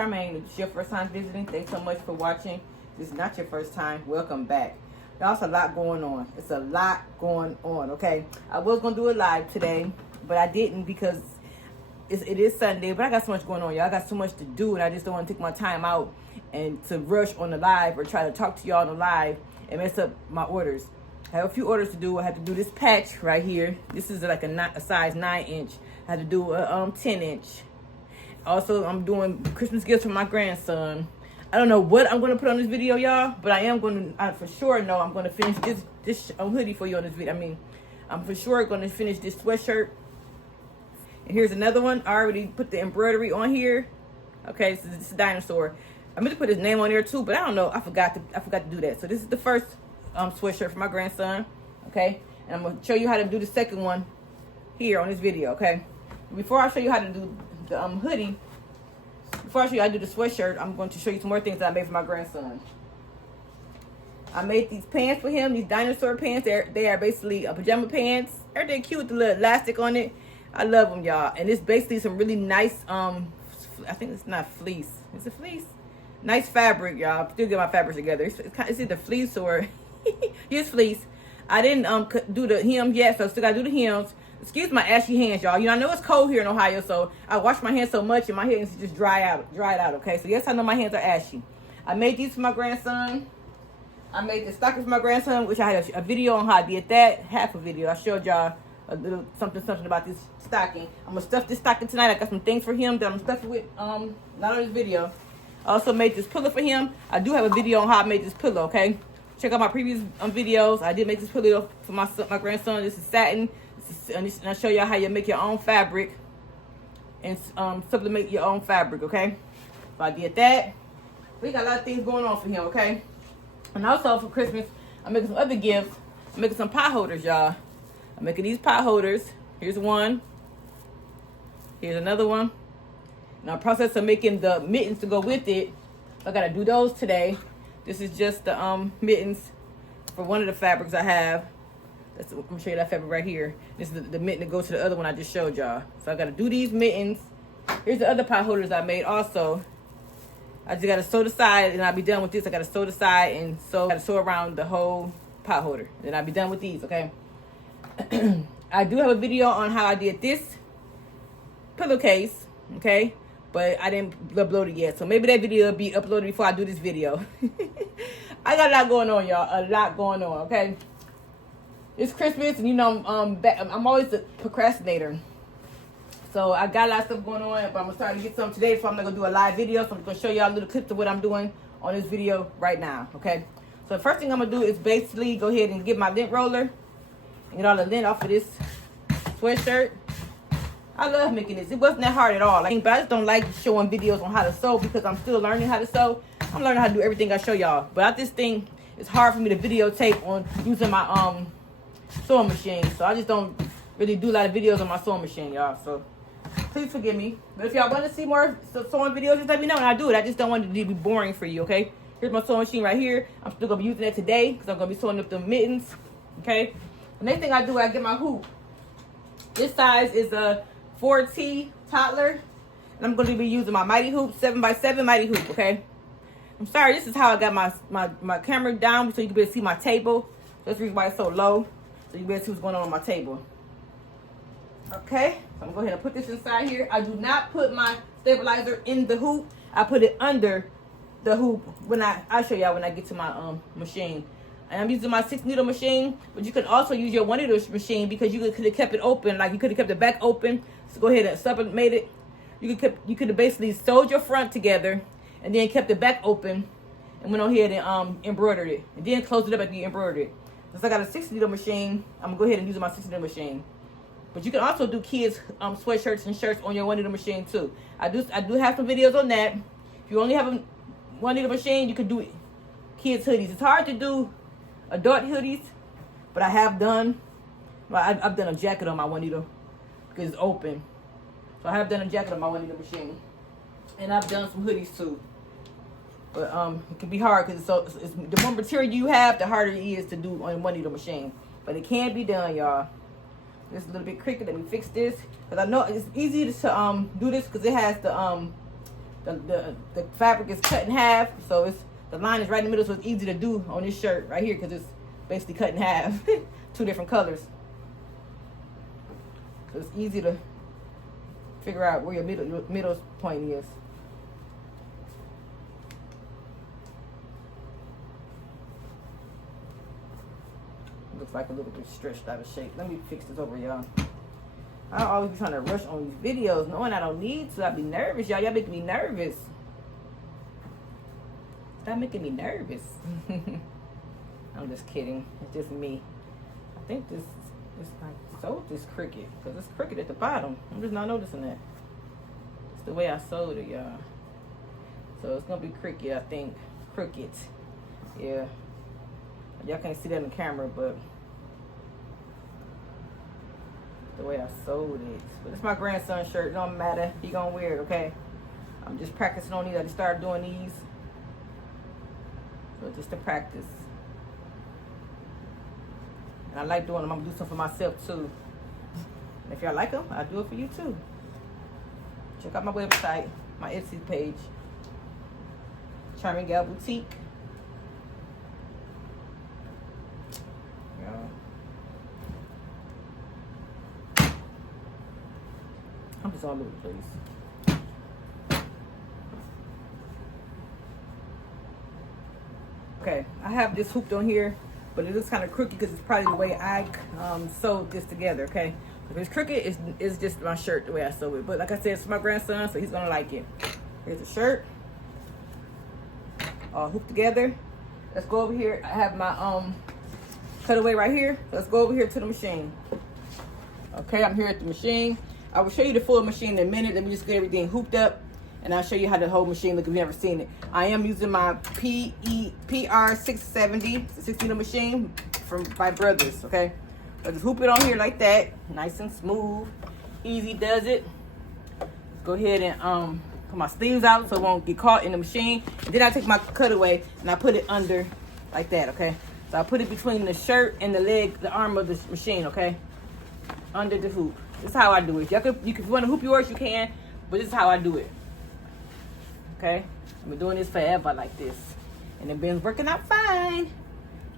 Charmaine. If it's your first time visiting, thanks so much for watching. If this is not your first time, welcome back. Y'all, it's a lot going on. It's a lot going on, okay? I was going to do it live today, but I didn't because it is Sunday, but I got so much going on, y'all. I got so much to do, and I just don't want to take my time out and to rush on the live or try to talk to y'all on the live and mess up my orders. I have a few orders to do. I have to do this patch right here. This is like a size 9-inch. I have to do a 10-inch. Also, I'm doing Christmas gifts for my grandson. I don't know what I'm going to put on this video, y'all, but I am going to, for sure know I'm going to finish this hoodie for you on this video. I'm for sure going to finish this sweatshirt. And here's another one. I already put the embroidery on here. Okay, so this is a dinosaur. I meant to put his name on there too, but I don't know. I forgot to do that. So this is the first sweatshirt for my grandson. Okay, and I'm gonna show you how to do the second one here on this video. Okay, before I show you how to do the hoodie, before I show you how to do the sweatshirt, I'm going to show you some more things that I made for my grandson. I made these pants for him. These dinosaur pants. They are basically pajama pants. They're cute with the little elastic on it. I love them, y'all. And it's basically some really nice I think it's not fleece. It's a fleece. Nice fabric, y'all. Still get my fabrics together. It's either fleece or here's fleece. I didn't do the hem yet, so I still gotta do the hems. Excuse my ashy hands, y'all. You know, I know it's cold here in Ohio, so I wash my hands so much and my hands just dried out, okay? So yes, I know my hands are ashy. I made these for my grandson. I made the stocking for my grandson, which I had a video on how I did that. Half a video. I showed y'all a little something about this stocking. I'm gonna stuff this stocking tonight. I got some things for him that I'm stuffing with not on this video. I also made this pillow for him. I do have a video on how I made this pillow, okay? Check out my previous videos. I did make this pillow for my grandson. This is satin. And I'll show y'all how you make your own fabric and sublimate your own fabric, okay? So I did that. We got a lot of things going on for him, okay? And also for Christmas, I'm making some other gifts. I'm making some pot holders, y'all. I'm making these pot holders. Here's one. Here's another one. Now, process of making the mittens to go with it. I gotta do those today. This is just the mittens for one of the fabrics I have. I'm gonna show you that fabric right here. This is the mitten that goes to the other one I just showed y'all. So I gotta do these mittens. Here's the other pot holders I made also. I just gotta sew the side and I'll be done with this. I gotta sew the side and sew around the whole pot holder. Then I'll be done with these, okay? I do have a video on how I did this pillowcase, okay? But I didn't upload it yet. So maybe that video will be uploaded before I do this video. I got a lot going on, y'all. A lot going on, okay? It's Christmas, and you know, I'm always a procrastinator. So I got a lot of stuff going on, but I'm going to start to get some today. So I'm not going to do a live video. So I'm going to show y'all little clips of what I'm doing on this video right now, okay? So the first thing I'm going to do is basically go ahead and get my lint roller and get all the lint off of this sweatshirt. I love making this. It wasn't that hard at all. But I just don't like showing videos on how to sew because I'm still learning how to sew. I'm learning how to do everything I show y'all. But at this thing, it's hard for me to videotape on using my sewing machine. So I just don't really do a lot of videos on my sewing machine, y'all. So please forgive me. But if y'all want to see more sewing videos, just let me know and I'll do it. I just don't want it to be boring for you, okay? Here's my sewing machine right here. I'm still going to be using it today because I'm going to be sewing up the mittens, okay? The next thing I do, I get my hoop. This size is a 4T toddler. And I'm going to be using my Mighty Hoop, 7x7 Mighty Hoop, okay? I'm sorry, this is how I got my camera down so you can be able to see my table. That's the reason why it's so low. So you can be able to see what's going on my table. Okay, so I'm going to go ahead and put this inside here. I do not put my stabilizer in the hoop. I put it under the hoop when I'll show y'all when I get to my machine. And I'm using my 6-needle machine, but you can also use your 1-needle machine because you could have kept it open, like you could have kept the back open. So go ahead and sublimate it. You could have basically sewed your front together and then kept the back open and went on ahead and embroidered it. And then closed it up after you embroidered it. Since I got a 6-needle machine, I'm gonna go ahead and use my 6-needle machine. But you can also do kids sweatshirts and shirts on your 1-needle machine too. I do have some videos on that. If you only have a 1-needle machine, you can do kids hoodies. It's hard to do adult hoodies, but I have done. Well, I've done a jacket on my 1-needle because it's open. So I have done a jacket on my 1-needle machine, and I've done some hoodies too. But it can be hard because it's the more material you have, the harder it is to do on a 1-needle machine. But it can be done, y'all. It's a little bit crooked. Let me fix this because I know it's easy to do this because it has the the fabric is cut in half, so it's the line is right in the middle, so it's easy to do on this shirt right here because it's basically cut in half. 2 different colors, so it's easy to figure out where your middle point is. Looks like a little bit stretched out of shape. Let me fix this over, y'all. I always be trying to rush on these videos, knowing I don't need to. I be nervous, y'all. Y'all making me nervous. Stop making me nervous. I'm just kidding. It's just me. I think this is like sewed this crooked because it's crooked at the bottom. I'm just not noticing that. It's the way I sewed it, y'all. So it's gonna be crooked, I think. Crooked. Yeah. Y'all can't see that in the camera, but the way I sewed it. But it's my grandson's shirt. It don't matter. He gonna wear it, okay? I'm just practicing on these. I just started doing these. So just to practice. And I like doing them. I'm gonna do some for myself too. And if y'all like them, I'll do it for you too. Check out my website, my Etsy page. Charminggal Boutique. I'm just all over the place. Okay, I have this hooped on here, but it looks kind of crooked because it's probably the way I sewed this together, okay? If it's crooked, it's just my shirt the way I sewed it. But like I said, it's my grandson, so he's gonna like it. Here's the shirt, all hooped together. Let's go over here. I have my cutaway right here. Let's go over here to the machine. Okay, I'm here at the machine. I will show you the full machine in a minute. Let me just get everything hooped up, and I'll show you how the whole machine looks if you've never seen it. I am using my PR 670 16 machine from by Brothers, okay? So just hoop it on here like that, nice and smooth. Easy does it. Go ahead and put my sleeves out so it won't get caught in the machine. And then I take my cutaway and I put it under like that, okay? So I put it between the shirt and the leg, the arm of the machine, okay? Under the hoop. This is how I do it. If you want to hoop yours, you can, but this is how I do it. Okay? I've been doing this forever like this, and it's been working out fine.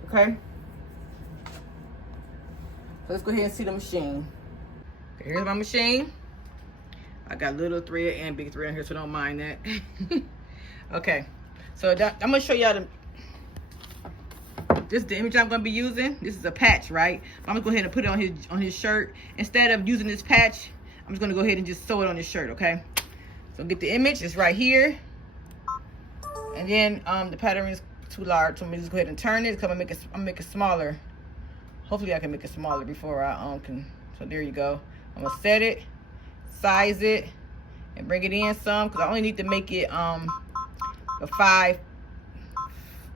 Okay? So let's go ahead and see the machine. Okay, here's my machine. I got little thread and big thread in here, so don't mind that. Okay, so I'm gonna show y'all this is the image I'm gonna be using. This is a patch, right? I'm gonna go ahead and put it on his shirt. Instead of using this patch, I'm just gonna go ahead and just sew it on his shirt, okay? So get the image, it's right here. And then the pattern is too large, so I'm gonna just go ahead and turn it, because I'm gonna make it smaller. Hopefully I can make it smaller before I can. So there you go. I'm gonna set it, size it, and bring it in some, because I only need to make it a 5.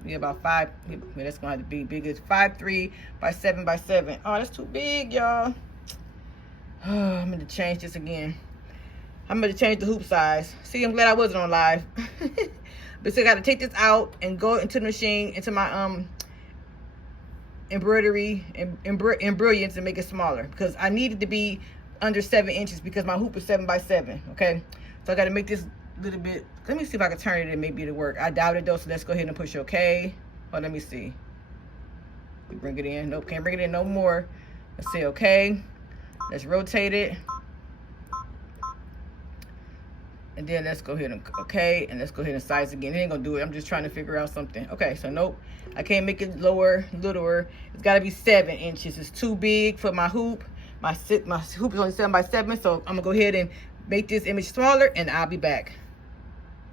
Yeah, about 5. Yeah, that's gonna have to be big. It's 5'3" by 7 by 7. Oh, that's too big, y'all. I'm gonna change this again. I'm gonna change the hoop size. See, I'm glad I wasn't on live. But so I gotta take this out and go into the machine, into my embroidery and brilliance, and make it smaller, because I need it to be under 7 inches because my hoop is 7 by 7. Okay, so I gotta make this little bit. Let me see if I can turn it and maybe it'll work. I doubt it though, so let's go ahead and push OK. Oh, let me see. We bring it in. Nope, can't bring it in no more. Let's say OK. Let's rotate it. And then let's go ahead and OK, and let's go ahead and size again. It ain't gonna do it. I'm just trying to figure out something. Okay, so nope, I can't make it lower, littler. It's gotta be 7 inches. It's too big for my hoop. My hoop is only 7 by 7, so I'm gonna go ahead and make this image smaller, and I'll be back.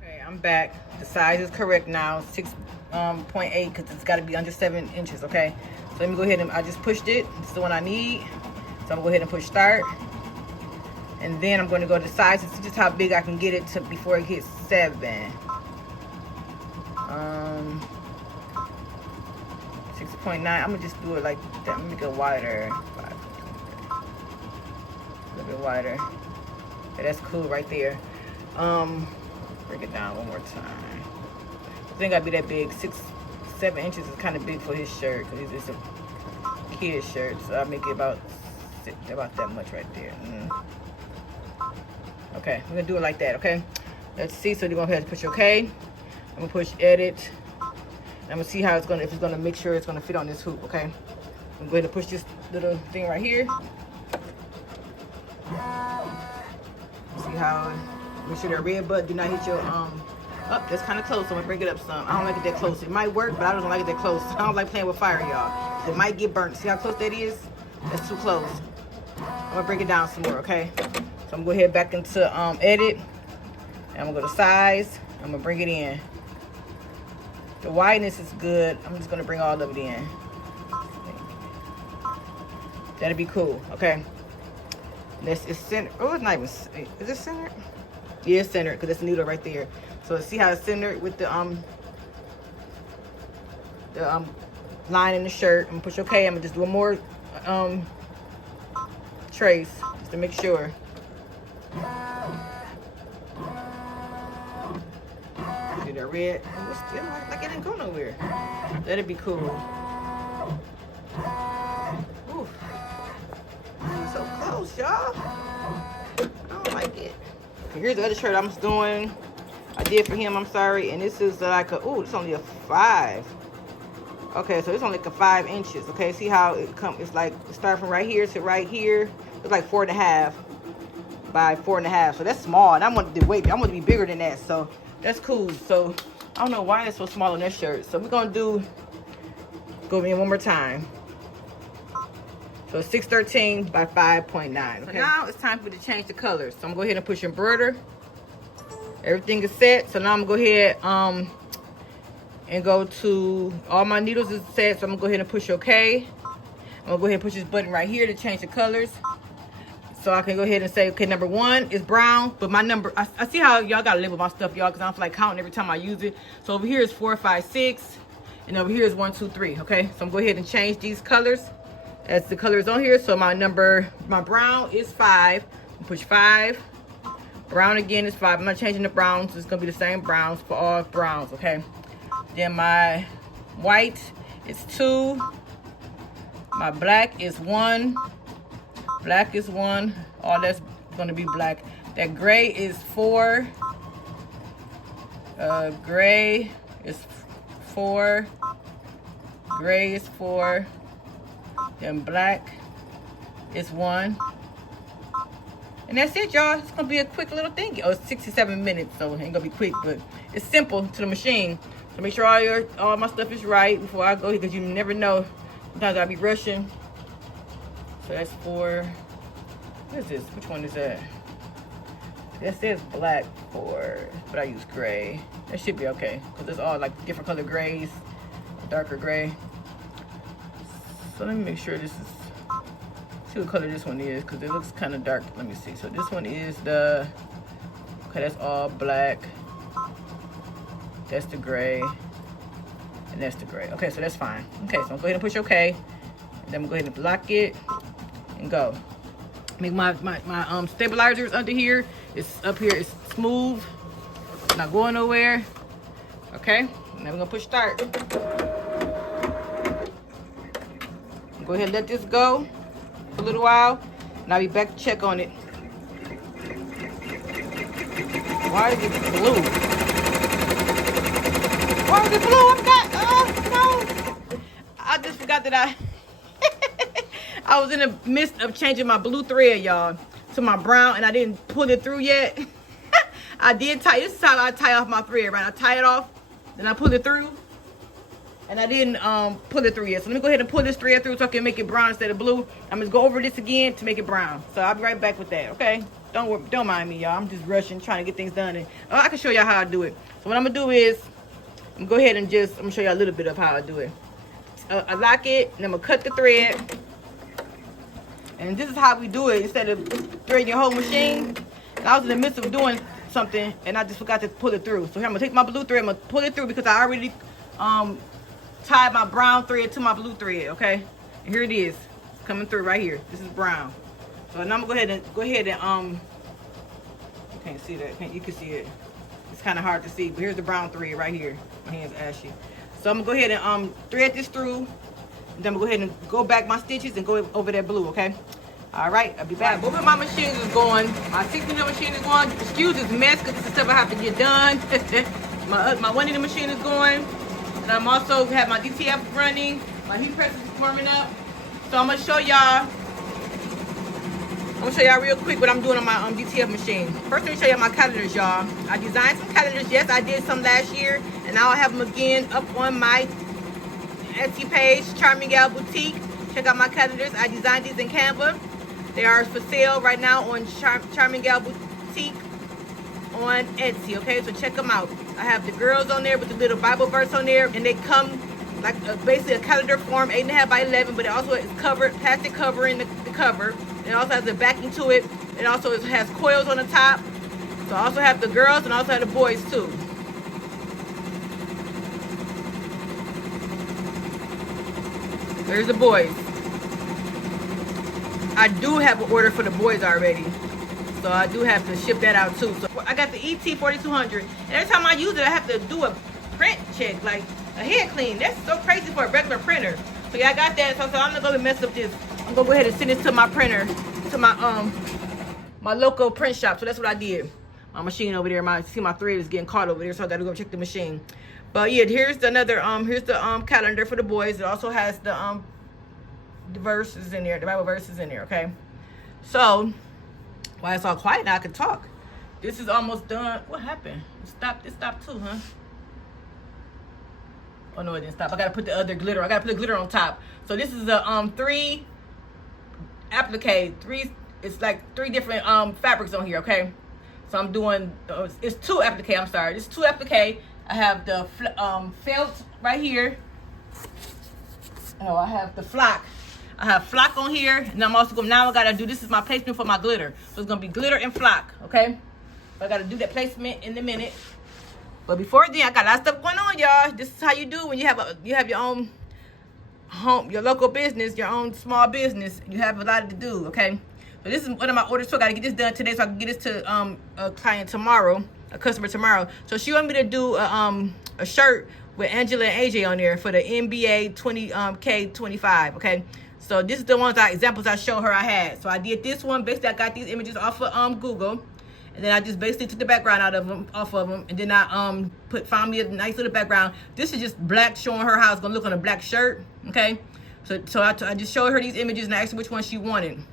Okay, I'm back. The size is correct now, 6.8, because it's got to be under 7 inches. Okay, so let me go ahead and I just pushed it. This is the one I need, so I'm gonna go ahead and push start, and then I'm going to go to the size and see just how big I can get it to before it hits 7. 6.9. I'm gonna just do it like that. Make it wider. A little bit wider. Okay, that's cool right there. Break it down one more time. It ain't gotta be that big. 6-7 inches is kind of big for his shirt, because it's a kid's shirt. So I'll make it about that much right there. Okay, we're gonna do it like that. Okay, Let's see. So you're gonna have to push OK. I'm gonna push edit. I'm gonna see how it's gonna, if it's gonna make sure it's gonna fit on this hoop. Okay. I'm gonna go ahead and push this little thing right here. See how, make sure that red button do not hit your up. That's kind of close, so I'm gonna bring it up some. I don't like it that close. It might work, but I don't like it that close. I don't like playing with fire, y'all. It might get burnt. See how close that is? That's too close. I'm gonna bring it down some more, okay? So I'm gonna go ahead back into edit, and I'm gonna go to size. I'm gonna bring it in. The wideness is good. I'm just gonna bring all of it in. That'll be cool, okay? This is centered. Oh, it's not even. Is it centered? Yeah, it's centered because it's the needle right there. So see how it's centered with the line in the shirt. I'm gonna push OK. I'm gonna just do a more trace just to make sure. See that red? It's still like it didn't go nowhere. That'd be cool. Ooh. So close, y'all. I don't like it. Here's the other shirt I'm doing. I did for him, I'm sorry. And this is like a, ooh, it's only a 5. Okay, so it's only like a 5 inches. Okay, see how it come? It's like, it starts from right here to right here. It's like 4.5 by 4.5. So that's small. And I want the weight, I want to be bigger than that. So that's cool. So I don't know why it's so small on this shirt. So we're gonna go in one more time. So 613 by 5.9. Okay. So now it's time for me to change the colors. So I'm gonna go ahead and push embroider. Everything is set. So now I'm gonna go ahead and go to all my needles is set. So I'm gonna go ahead and push OK. I'm gonna go ahead and push this button right here to change the colors. So I can go ahead and say, okay, number 1 is brown, but my number, I see how y'all gotta label my stuff, y'all, because I don't feel like counting every time I use it. So over here is 4, 5, 6, and over here is 1, 2, 3. Okay, so I'm gonna go ahead and change these colors as the colors on here. So my brown is 5. Push 5. Brown again is 5. I'm not changing the browns. It's gonna be the same browns for all browns. Okay. Then my white is 2. My black is 1. Black is 1. All that's gonna be black. That gray is 4. Gray is 4. Gray is 4. Then black is 1. And that's it, y'all. It's gonna be a quick little thing. Oh, it's 67 minutes, so it ain't gonna be quick, but it's simple to the machine. So make sure all my stuff is right before I go here, because you never know. Sometimes I'll be rushing. So that's 4. What is this? Which one is that? That says black 4, but I use gray. That should be okay, because it's all like different color grays, darker gray. So let me make sure this is, see what color this one is, because it looks kind of dark. Let me see. So this one is the, okay, that's all black. That's the gray. And that's the gray. Okay, so that's fine. Okay, so I'm going to go ahead and push OK. And then I'm going to go ahead and block it and go. Make my stabilizers under here. It's up here. It's smooth. Not going nowhere. Okay, and then we're going to push start. Go ahead and let this go for a little while, and I'll be back to check on it. Why is it blue? Why is it blue? No. I just forgot that I was in the midst of changing my blue thread, y'all, to my brown, and I didn't pull it through yet. I did tie, this is how I tie off my thread, right? I tie it off, then I pull it through. And I didn't pull it through yet. So let me go ahead and pull this thread through so I can make it brown instead of blue. I'm gonna go over this again to make it brown. So I'll be right back with that, okay? Don't mind me, y'all. I'm just rushing, trying to get things done. And I can show y'all how I do it. So what I'm gonna do is, I'm gonna go ahead and I'm gonna show y'all a little bit of how I do it. I lock it, and I'm gonna cut the thread. And this is how we do it instead of threading your whole machine. And I was in the midst of doing something, and I just forgot to pull it through. So here I'm gonna take my blue thread, I'm gonna pull it through because I already tied my brown thread to my blue thread. Okay, and here it is coming through right here. This is brown. So now I'm gonna go ahead and you can't see that, you can see it, it's kind of hard to see, but here's the brown thread right here. My hand's ashy. So I'm gonna go ahead and thread this through, and then I'm gonna go ahead and go back my stitches and go over that blue. Okay, All right, I'll be back. Both of my machines is going. My 16-inch machine is going. Excuse this mess because this is stuff I have to get done. my 1-inch machine is going. And I'm also have my DTF running. My heat press is warming up. So I'm gonna show y'all. Real quick what I'm doing on my DTF machine. First, let me show y'all my calendars, y'all. I designed some calendars. Yes, I did some last year, and now I have them again up on my Etsy page, Charminggal Boutique. Check out my calendars. I designed these in Canva. They are for sale right now on Charminggal Boutique on Etsy. Okay, so check them out. I have the girls on there with the little Bible verse on there, and they come like basically a calendar form, 8.5 by 11, but it also is covered, plastic covering the cover. It also has a backing to it. It also has coils on the top. So I also have the girls and also have the boys too. There's the boys. I do have an order for the boys already. So I do have to ship that out too. So I got the ET 4200. And every time I use it, I have to do a print check, like a head clean. That's so crazy for a regular printer. So yeah, I got that. So I'm not gonna mess up this. I'm gonna go ahead and send this to my printer, to my my local print shop. So that's what I did. My machine over there, my thread is getting caught over there, so I gotta go check the machine. But yeah, here's another here's the calendar for the boys. It also has the verses in there, the Bible verses in there. Okay, so while it's all quiet now, I can talk. This is almost done. What happened? It stopped too, huh? Oh no, it didn't stop. I gotta put the other glitter. I gotta put the glitter on top. So this is a 3 applique. It's like 3 different fabrics on here. Okay, so I'm doing it's 2 applique. I'm sorry, it's 2 applique. I have the felt right here. Oh, I have the flock. I have flock on here, and I'm also going. Now I gotta do. This is my placement for my glitter. So it's gonna be glitter and flock. Okay, so I gotta do that placement in a minute. But before then, I got a lot of stuff going on, y'all. This is how you do when you have your own home, your local business, your own small business. You have a lot to do. Okay, so this is one of my orders. So I gotta get this done today, so I can get this to a client tomorrow, a customer tomorrow. So she want me to do a shirt with Angela and AJ on there for the NBA 20K25. Okay. So this is the examples I showed her I had. So I did this one. Basically, I got these images off of Google. And then I just basically took the background off of them. And then I found me a nice little background. This is just black, showing her how it's going to look on a black shirt. Okay? So I just showed her these images and I asked her which one she wanted.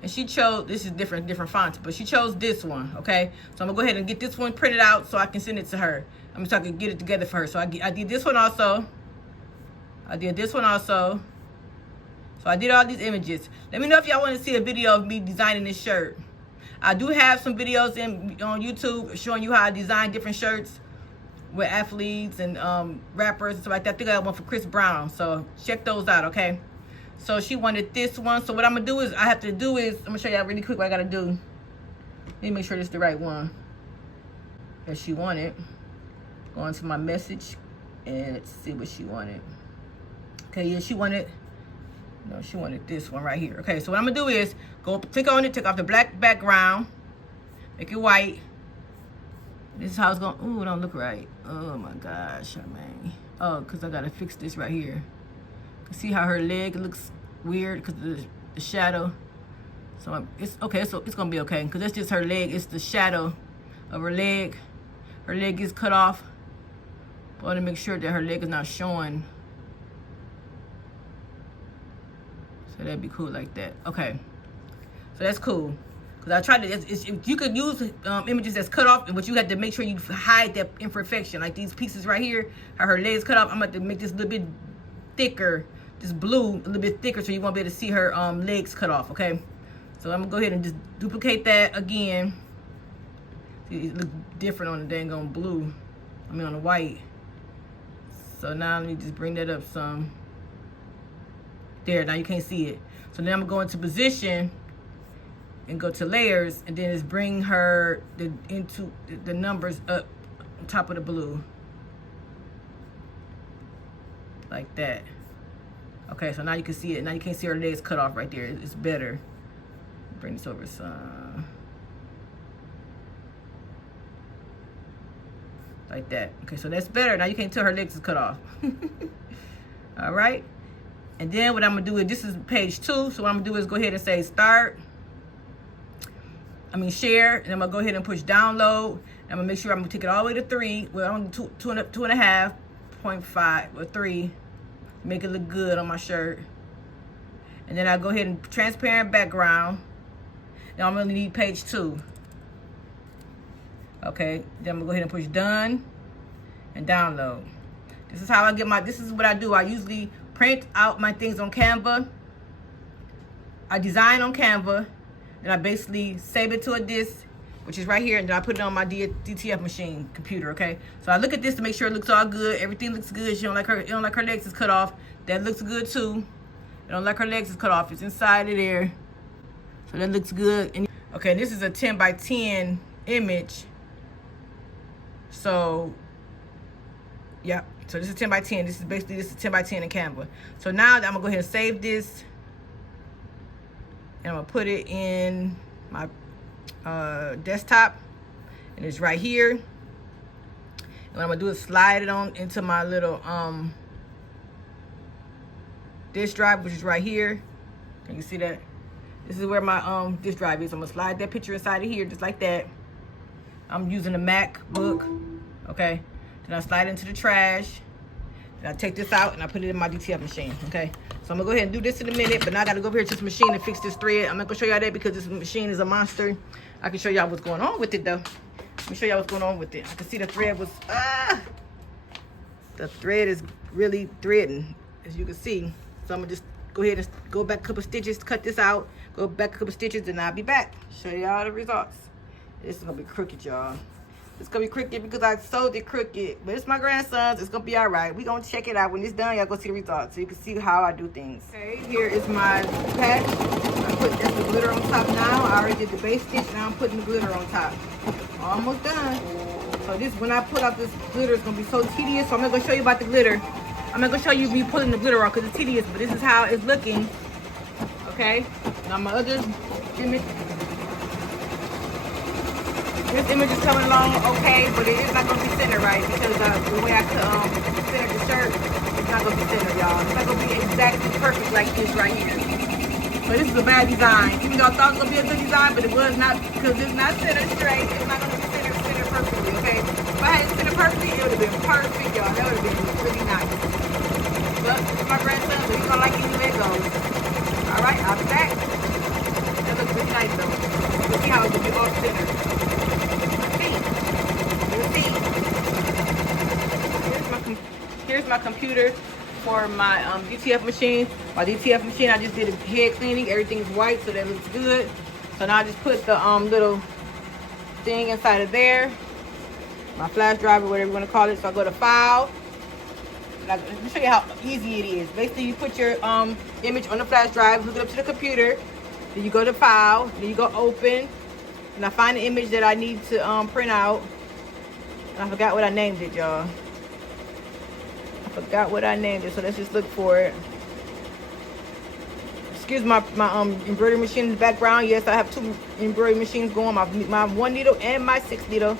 And she chose, this is different fonts, but she chose this one. Okay? So I'm going to go ahead and get this one printed out so I can send it to her. So I can get it together for her. So I did this one also. I did this one also. So I did all these images. Let me know if y'all want to see a video of me designing this shirt. I do have some videos on YouTube showing you how I design different shirts with athletes and rappers and stuff like that. I think I got one for Chris Brown. So check those out, okay? So she wanted this one. So what I'm going to do is, I'm going to show y'all really quick what I got to do. Let me make sure this is the right one that she wanted. Go into my message and let's see what she wanted. Okay, yeah, she wanted this one right here. Okay, so what I'm gonna do is go click on it, take off the black background, make it white. This is how it's going. Ooh, it don't look right. Oh my gosh, Charmaine. Oh, because I gotta fix this right here. See how her leg looks weird because of the shadow. So it's okay. So it's gonna be okay because that's just her leg. It's the shadow of her leg. Her leg is cut off. I want to make sure that her leg is not showing. So that'd be cool like that. Okay. So that's cool. Because I tried to, you could use images that's cut off, but you have to make sure you hide that imperfection. Like these pieces right here, how her legs cut off. I'm going to make this a little bit thicker, this blue, a little bit thicker so you won't be able to see her legs cut off, okay? So I'm going to go ahead and just duplicate that again. See, it looks different on the dang on blue. I mean on the white. So now let me just bring that up some. There, now you can't see it. So then I'm gonna go into position and go to layers and then just bring her into the numbers up on top of the blue. Like that. Okay, so now you can see it. Now you can't see her legs cut off right there. It's better. Bring this over some. Like that. Okay, so that's better. Now you can't tell her legs is cut off. All right. And then what I'm gonna do is, this is page 2, so what I'm gonna do is go ahead and say share, and I'm gonna go ahead and push download. I'm gonna make sure I'm gonna take it all the way to 3. Well, I'm gonna do 2.5, 0.5 or 3, make it look good on my shirt. And then I go ahead and transparent background. Now I'm gonna need page 2. Okay, then I'm gonna go ahead and push done and download. This is how I get this is what I do. I usually print out my things on Canva. I design on Canva, and I basically save it to a disk, which is right here, and then I put it on my DTF machine computer. Okay, so I look at this to make sure it looks all good. Everything looks good. She don't like her legs is cut off. That looks good too. I don't like her legs is cut off. It's inside of there, so that looks good. And okay, this is a 10 by 10 image. So yeah, so this is 10 by 10. This is 10 by 10 in Canva. So now I'm gonna go ahead and save this, and I'm gonna put it in my desktop, and it's right here. And what I'm gonna do is slide it on into my little disk drive, which is right here. Can you see that? This is where my disk drive is. I'm gonna slide that picture inside of here, just like that. I'm using a MacBook, okay? Then I slide it into the trash. And I take this out and I put it in my DTF machine, okay? So I'm gonna go ahead and do this in a minute, but now I gotta go over here to this machine and fix this thread. I'm not gonna show y'all that because this machine is a monster. I can show y'all what's going on with it though. Let me show y'all what's going on with it. I can see the thread was, the thread is really threading, as you can see. So I'm gonna just go ahead and go back a couple stitches, cut this out, go back a couple stitches, and I'll be back. Show y'all the results. This is gonna be crooked, y'all. It's gonna be crooked because I sewed it crooked, but it's my grandson's. It's gonna be all right. We gonna check it out. When it's done, y'all go see the results so you can see how I do things. Okay, here is my patch. I put just the glitter on top now. I already did the base stitch. Now I'm putting the glitter on top. Almost done. So this, when I pull out this glitter, it's gonna be so tedious. So I'm not gonna show you about the glitter. I'm not gonna show you me pulling the glitter off because it's tedious, but this is how it's looking. Okay. Now my other image. This image is coming along okay, but it is not going to be centered right because the way I center the shirt, it's not going to be centered, y'all. It's not going to be exactly perfect like this right here. So this is a bad design. Even though I thought it was going to be a good design, but it was not because it's not centered straight. It's not going to be centered perfectly, okay? If I had it centered perfectly, it would have been perfect, y'all. That would have been really nice. But it's my grandson, so he's going to like any Legos. All right, I'll be back. That looks really nice, though. Let's see how it's going to be off centered. Here's my computer for my DTF machine. My DTF machine, I just did a head cleaning. Everything is white, so that looks good. So now I just put the little thing inside of there. My flash drive or whatever you want to call it. So I go to File. Let me show you how easy it is. Basically, you put your image on the flash drive, hook it up to the computer. Then you go to File. Then you go Open. And I find the image that I need to print out. And I forgot what I named it, y'all. I forgot what I named it, so let's just look for it. Excuse my embroidery machine in the background. Yes, I have 2 embroidery machines going. My 1 needle and my 6 needle.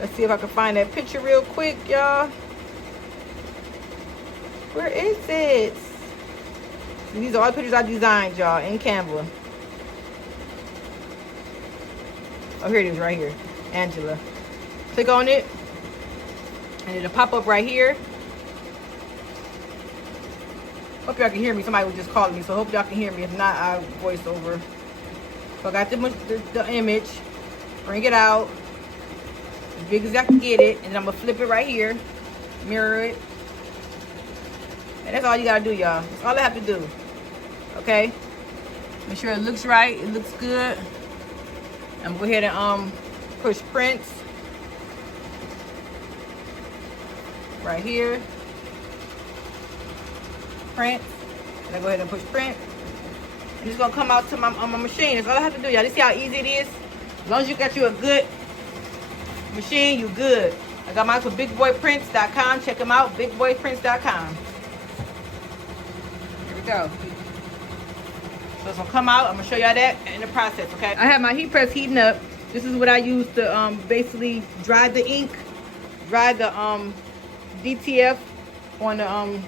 Let's see if I can find that picture real quick, y'all. Where is it? These are all the pictures I designed, y'all, in Canva. Oh, here it is right here. Angela. Click on it. And it'll pop up right here. Hope y'all can hear me. Somebody was just calling me, so hope y'all can hear me. If not, I'll voice over. So I got the image. Bring it out. As big as I can get it. And then I'm going to flip it right here. Mirror it. And that's all you got to do, y'all. That's all I have to do. Okay? Make sure it looks right. It looks good. I'm going to go ahead and push print. Right here. Print. And I go ahead and push print. And it's going to come out to my machine. That's all I have to do, y'all. You see how easy it is? As long as you got you a good machine, you good. I got mine from bigboyprints.com. Check them out. bigboyprints.com. Here we go. So it's gonna come out. I'm gonna show y'all that in the process, okay? I have my heat press heating up. This is what I use to basically dry the ink, dry the DTF on the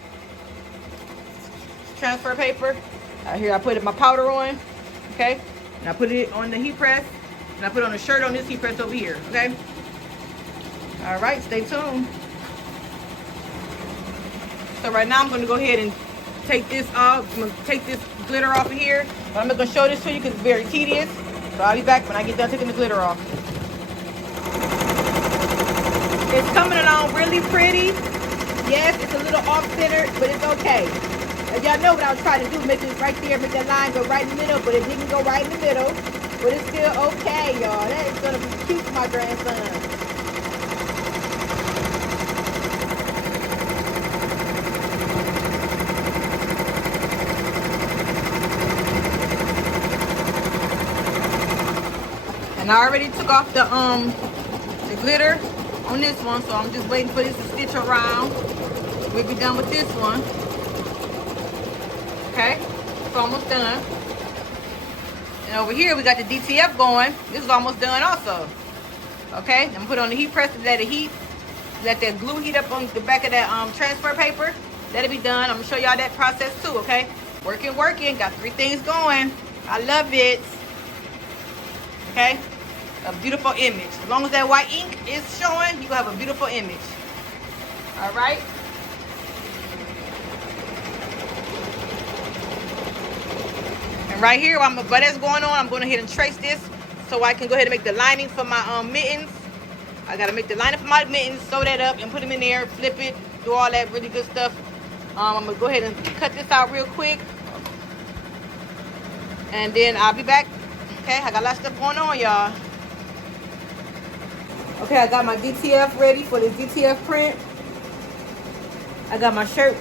transfer paper. Here I put my powder on, okay? And I put it on the heat press. And I put on a shirt on this heat press over here, okay? All right, stay tuned. So right now I'm gonna go ahead and take this off. I'm gonna take this glitter off of here. But I'm not gonna show this to you because it's very tedious. So I'll be back when I get done taking the glitter off. It's coming along really pretty. Yes, it's a little off-centered, but it's okay. As y'all know what I was trying to do, make this right there, make that line go right in the middle, but it didn't go right in the middle. But it's still okay, y'all. That is gonna be cute for my grandson. And I already took off the glitter on this one, so I'm just waiting for this to stitch around. We'll be done with this one. Okay, it's almost done. And over here we got the DTF going. This is almost done also. Okay, I'm gonna put on the heat press to let it heat. Let that glue heat up on the back of that transfer paper. That'll be done. I'm gonna show y'all that process too, okay? Working. Got 3 things going. I love it. Okay? A beautiful image. As long as that white ink is showing, you have a beautiful image. All right? And right here, while that's going on, I'm going ahead and trace this so I can go ahead and make the lining for my mittens. I got to make the lining for my mittens, sew that up, and put them in there, flip it, do all that really good stuff. I'm going to go ahead and cut this out real quick. And then I'll be back. Okay, I got a lot of stuff going on, y'all. Okay, I got my DTF ready for the DTF print. I got my shirt.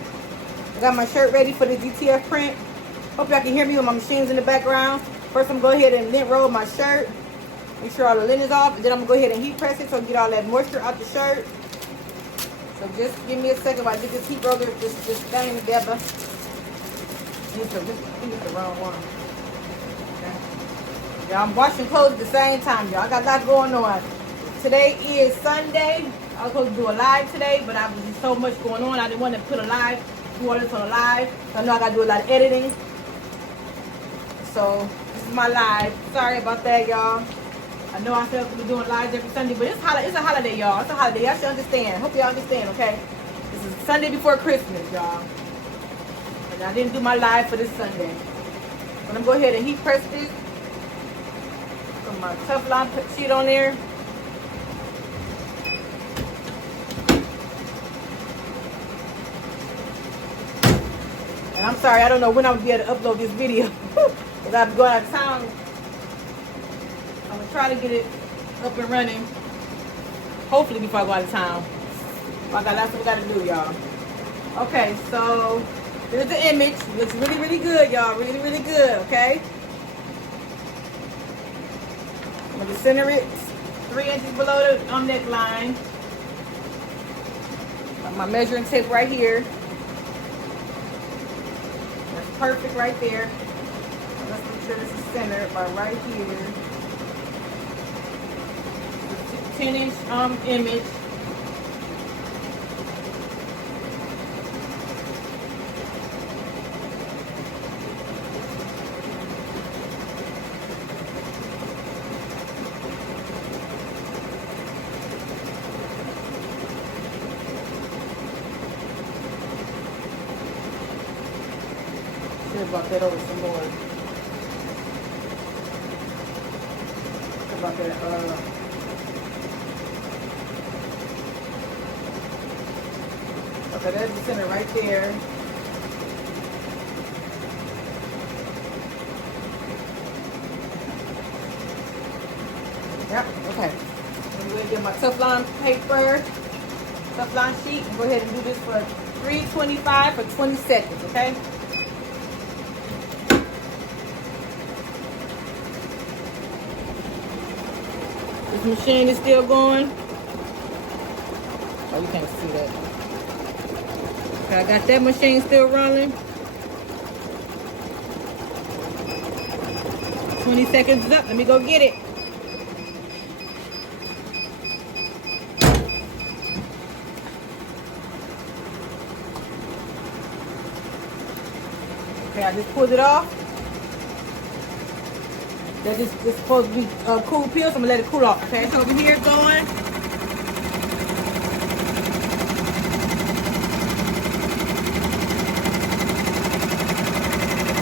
Ready for the DTF print. Hope y'all can hear me with my machines in the background. First, I'm going to go ahead and lint roll my shirt. Make sure all the lint is off. And then I'm going to go ahead and heat press it so I can get all that moisture out the shirt. So just give me a second while I get this heat roller, this thing together. I think it's the wrong one. Okay. Y'all, I'm washing clothes at the same time, y'all. I got a lot going on. Today is Sunday. I was supposed to do a live today, but I was just so much going on. I didn't want to do all this on a live. So I know I got to do a lot of editing. So this is my live. Sorry about that, y'all. I know I said we're doing lives every Sunday, but it's a holiday, y'all. It's a holiday. Y'all should understand. Hope y'all understand, okay? This is Sunday before Christmas, y'all. And I didn't do my live for this Sunday. I'm going to go ahead and heat press this. Put my Teflon sheet on there. And I'm sorry, I don't know when I'm going to be able to upload this video. Because I'm going out of town. I'm going to try to get it up and running. Hopefully before I go out of town. I got lots of stuff I got to do, y'all. Okay, so here's the image. It looks really, really good, y'all. Really, really good, okay? I'm going to center it 3 inches below the neckline. Got my measuring tape right here. That's perfect right there. Let's make sure this is centered by right here. 10-inch image. Should have brought that over some more. About that, okay, that's the center right there. Yep, okay. I'm going to get my Teflon paper, Teflon sheet, and go ahead and do this for 325 for 20 seconds, okay? This machine is still going. Oh, you can't see that. Okay, I got that machine still running. 20 seconds is up. Let me go get it. Okay, I just pulled it off. That is supposed to be cool peel, so I'm gonna let it cool off. Okay, so over here going.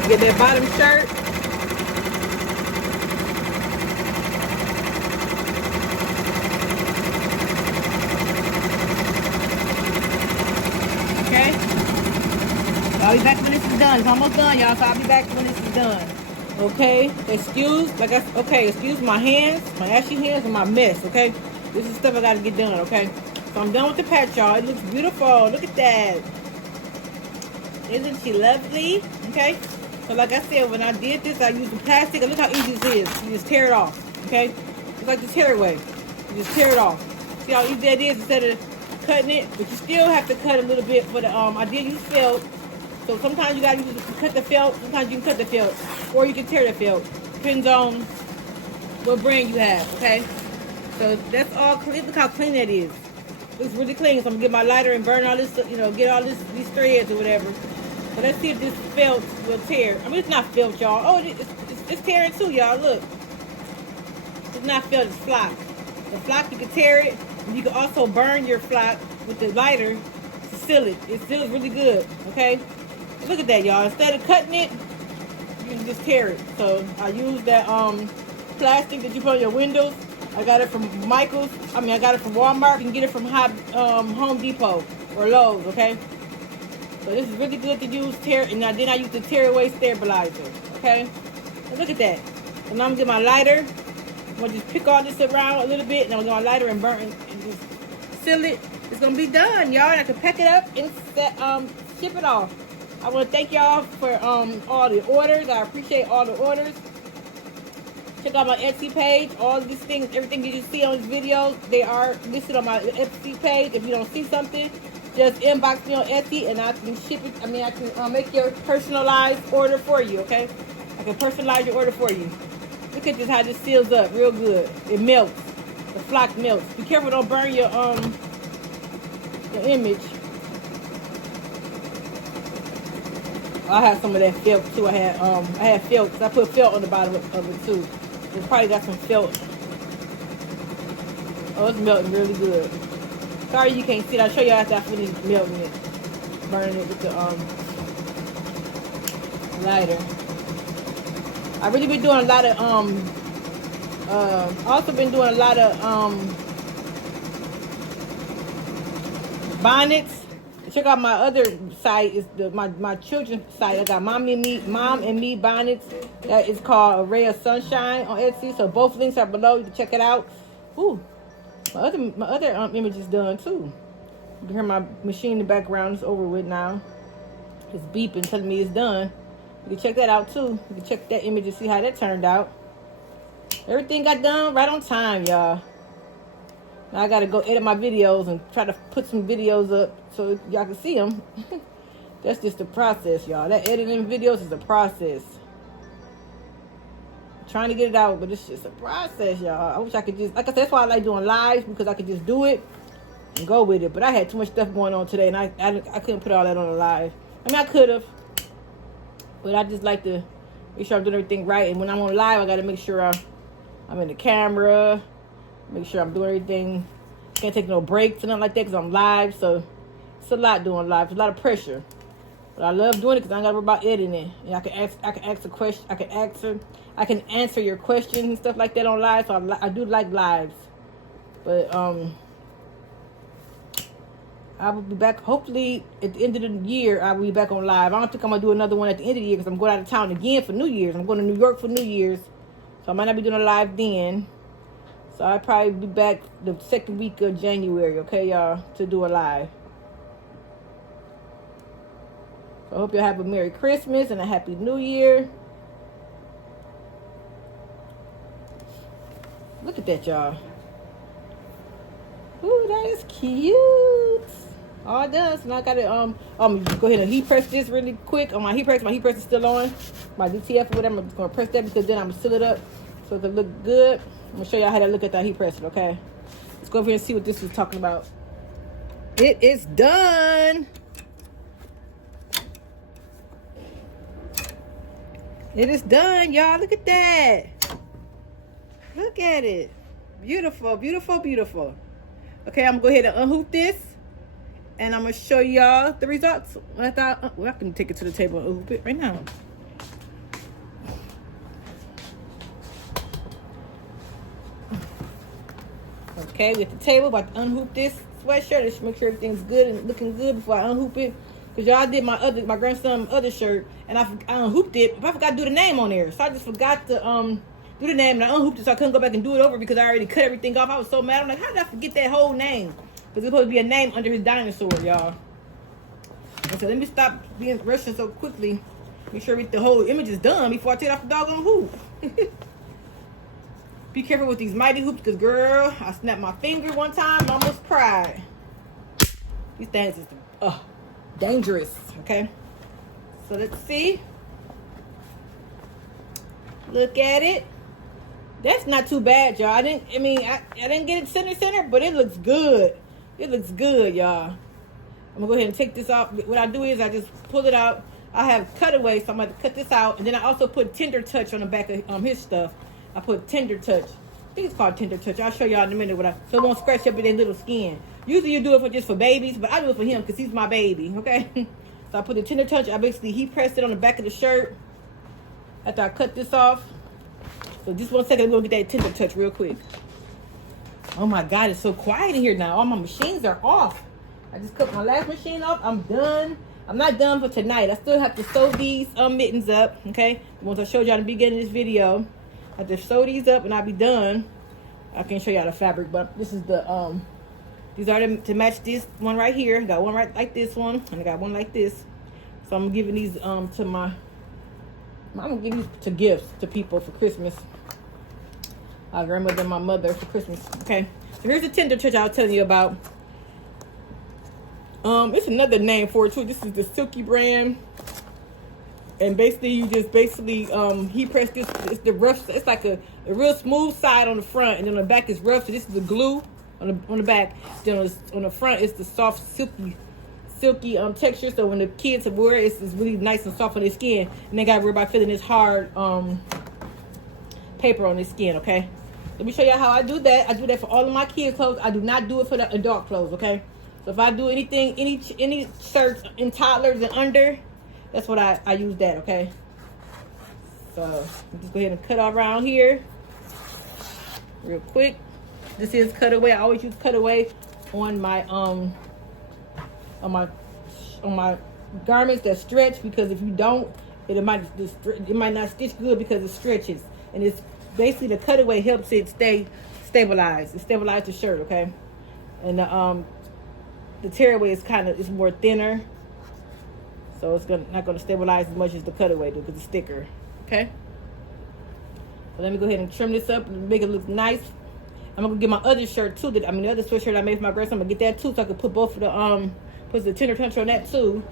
Get that bottom shirt. Okay. I'll be back when this is done. It's almost done, y'all, so I'll be back when this is done. Okay, excuse my hands, my ashy hands, and my mess, okay? This is stuff I gotta get done, okay? So I'm done with the patch, y'all. It looks beautiful. Look at that. Isn't she lovely? Okay? So like I said, when I did this, I used the plastic. And look how easy this is. You just tear it off, okay? It's like the tear away. You just tear it off. See how easy that is instead of cutting it? But you still have to cut a little bit for the, I did use felt. So sometimes you gotta cut the felt, sometimes you can cut the felt, or you can tear the felt. Depends on what brand you have, okay? So that's all clean. Look how clean that is. Looks really clean. So I'm gonna get my lighter and burn all this, you know, get all these threads or whatever. So let's see if this felt will tear. I mean, it's not felt, y'all. Oh, it's tearing too, y'all. Look. It's not felt, it's flock. The flock, you can tear it. And you can also burn your flock with the lighter to seal it. It seals really good, okay? Look at that, y'all. Instead of cutting it, you can just tear it. So I use that plastic that you put on your windows. I got it from Michael's. I got it from Walmart. You can get it from Home Depot or Lowe's, okay? So this is really good to use. And then I use the tear away stabilizer, okay? And look at that. So now I'm gonna get my lighter. I'm gonna just pick all this around a little bit, and I'm gonna get my lighter and burn and just seal it. It's gonna be done, y'all. And I can pack it up and ship it off. I want to thank y'all for all the orders. I appreciate all the orders. Check out my Etsy page. All these things, everything that you see on this video, they are listed on my Etsy page. If you don't see something, just inbox me on Etsy and I can ship it. I can make your personalized order for you, okay? I can personalize your order for you. Look at this, how this seals up real good. It melts. The flock melts. Be careful, don't burn your image. I have some of that felt too. I had felt, because I put felt on the bottom of it too. It's probably got some felt. Oh, it's melting really good. Sorry you can't see it. I'll show you after I finish melting it. Burning it with the lighter. I've really been doing a lot of also been doing a lot of bonnets. Check out my other site. Is my children's site. I got Mom and Me bonnets. That is called A Ray of Sunshine on Etsy. So both links are below. You can check it out. Ooh, my other image is done too. You can hear my machine in the background. It's over with now. It's beeping, telling me it's done. You can check that out too. You can check that image and see how that turned out. Everything got done right on time, y'all. Now I gotta go edit my videos and try to put some videos up so y'all can see them. That's just the process, y'all. That editing videos is a process. I'm trying to get it out, but it's just a process, y'all. I wish I could just, like I said, that's why I like doing lives, because I could just do it and go with it. But I had too much stuff going on today, and I couldn't put all that on a live. I mean, I could have, but I just like to make sure I'm doing everything right. And when I'm on live, I gotta make sure I'm in the camera. Make sure I'm doing everything. Can't take no breaks or nothing like that because I'm live. So it's a lot doing live. It's a lot of pressure. But I love doing it because I ain't got to worry about editing it. And I can ask a question. I can answer your questions and stuff like that on live. So I do like lives. But I will be back hopefully at the end of the year. I will be back on live. I don't think I'm gonna do another one at the end of the year because I'm going out of town again for New Year's. I'm going to New York for New Year's. So I might not be doing a live then. So I'll probably be back the second week of January, okay, y'all, to do a live. So I hope y'all have a Merry Christmas and a Happy New Year. Look at that, y'all. Ooh, that is cute. All done. So now I got to go ahead and heat press this really quick on my heat press. My heat press is still on. My DTF or whatever. I'm just going to press that because then I'm going to seal it up so it'll look good. I'm going to show y'all how to look at that heat press, okay? Let's go over here and see what this is talking about. It is done. It is done, y'all. Look at that. Look at it. Beautiful, beautiful, beautiful. Okay, I'm gonna go ahead and unhoop this, and I'm gonna show y'all the results. I can take it to the table and unhoop it right now. Okay, with the table, about to unhoop this sweatshirt. Just make sure everything's good and looking good before I unhoop it. Cause y'all did my grandson's other shirt, and I unhooped it, but I forgot to do the name on there. So I just forgot to do the name, and I unhooped it, so I couldn't go back and do it over because I already cut everything off. I was so mad. I'm like, how did I forget that whole name? Because it's supposed to be a name under his dinosaur, y'all. And so let me stop being rushing so quickly. Make sure the whole image is done before I take off the doggone hoop. Be careful with these mighty hoops, because girl, I snapped my finger one time and almost cried. These things is dangerous. Okay, so let's see. Look at it. That's not too bad, y'all. I didn't get it center, but it looks good. It looks good, y'all. I'm gonna go ahead and take this off. What I do is I just pull it out. I have cutaway, so I'm gonna cut this out, and then I also put Tender Touch on the back of his stuff. I put Tender Touch. I think it's called Tender Touch. I'll show y'all in a minute so it won't scratch up in their little skin. Usually you do it just for babies, but I do it for him because he's my baby, okay? So I put the Tender Touch. I basically heat pressed it on the back of the shirt after I cut this off. So just 1 second, we're going to get that Tender Touch real quick. Oh my God, it's so quiet in here now. All my machines are off. I just cut my last machine off. I'm done. I'm not done for tonight. I still have to sew these mittens up, okay? The ones I showed y'all in the beginning of this video. I have to sew these up and I'll be done. I can show y'all the fabric, but this is the these are to match this one right here. I got one right like this one, and I got one like this. So I'm giving these I'm gonna give these to gifts to people for Christmas. My grandmother and my mother for Christmas. Okay. So here's the Tender Touch I was telling you about. It's another name for it too. This is the Silky brand. And basically, you just heat press this. It's the rough. It's like a real smooth side on the front, and then on the back is rough. So this is the glue on the back. Then on the front, it's the soft, silky texture. So when the kids wear it, it's really nice and soft on their skin. And they got to worry about feeling this hard paper on their skin. Okay. Let me show you how I do that. I do that for all of my kids' clothes. I do not do it for the adult clothes. Okay. So if I do anything, any shirts in toddlers and under. That's what I use that, okay? So just go ahead and cut around here real quick. This is cutaway. I always use cutaway on my garments that stretch, because if you don't, it might not stitch good because it stretches. And it's basically the cutaway helps it stay stabilized. It stabilizes the shirt, okay? And the tearaway is more thinner. So it's not going to stabilize as much as the cutaway do because it's thicker. Okay? So let me go ahead and trim this up and make it look nice. I'm going to get my other shirt too. The other sweatshirt I made for my grandson. I'm going to get that too, so I can put both of put the Tender Touch on that too.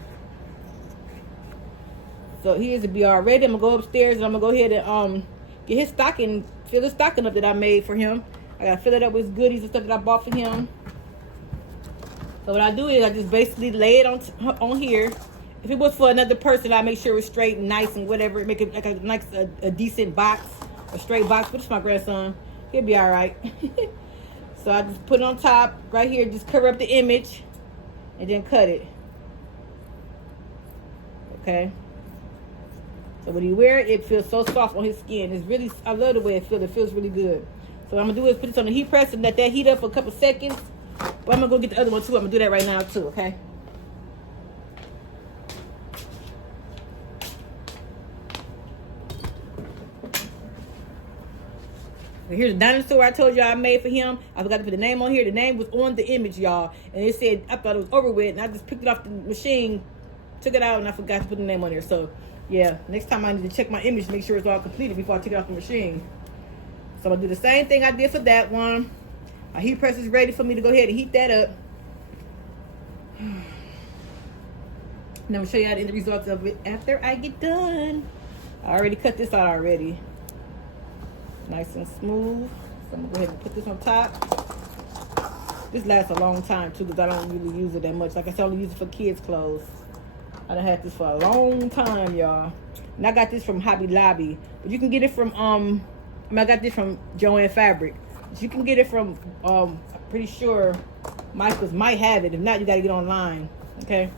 So here's to be all ready. I'm going to go upstairs and I'm going to go ahead and get his stocking, fill his stocking up that I made for him. I got to fill it up with goodies and stuff that I bought for him. So what I do is I just basically lay it on here. If it was for another person, I make sure it's straight and nice and whatever. Make it like a nice, a decent box, a straight box. But it's my grandson. He'll be all right. So I just put it on top right here. Just cover up the image and then cut it. Okay. So when you wear it, it feels so soft on his skin. It's really, I love the way it feels. It feels really good. So what I'm going to do is put this on the heat press and let that heat up for a couple seconds. But I'm going to go get the other one too. I'm going to do that right now too, okay? Here's the dinosaur I told y'all I made for him. I forgot to put the name on here. The name was on the image, y'all. And it said, I thought it was over with. And I just picked it off the machine, took it out, and I forgot to put the name on there. So, yeah, next time I need to check my image to make sure it's all completed before I take it off the machine. So I'm going to do the same thing I did for that one. My heat press is ready for me to go ahead and heat that up. And I'm going to show you the end results of it after I get done. I already cut this out already. Nice and smooth. So I'm going to go ahead and put this on top. This lasts a long time too because I don't really use it that much. Like I said, I only use it for kids' clothes. I done had this for a long time, y'all. And I got this from Hobby Lobby. But you can get it from, I got this from Joann Fabric. You can get it from, I'm pretty sure Michael's might have it. If not, you got to get online, okay?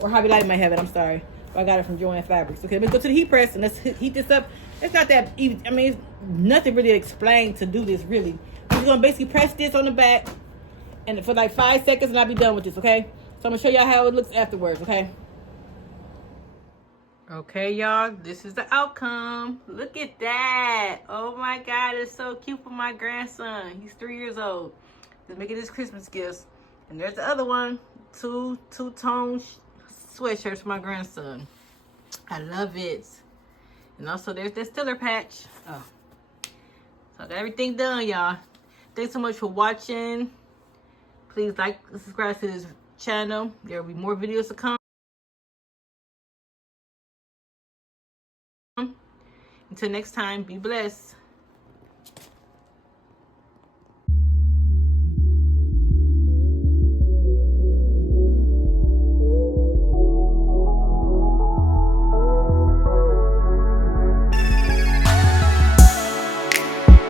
Or Hobby Lobby might have it, I'm sorry. But I got it from Joann Fabrics. Okay, let's go to the heat press and let's heat this up. It's not that easy. I mean, it's nothing really explained to do this, really. I'm just going to basically press this on the back and for like 5 seconds and I'll be done with this, okay? So I'm going to show y'all how it looks afterwards, okay? Okay, y'all, this is the outcome. Look at that. Oh my God, it's so cute for my grandson. He's 3 years old. Just making his Christmas gifts. And there's the other one, two-tone sweatshirts for my grandson. I love it. And also there's that stiller patch. Oh, so I got everything done, y'all. Thanks so much for watching. Please like and subscribe to this channel. There will be more videos to come. Until next time, be blessed.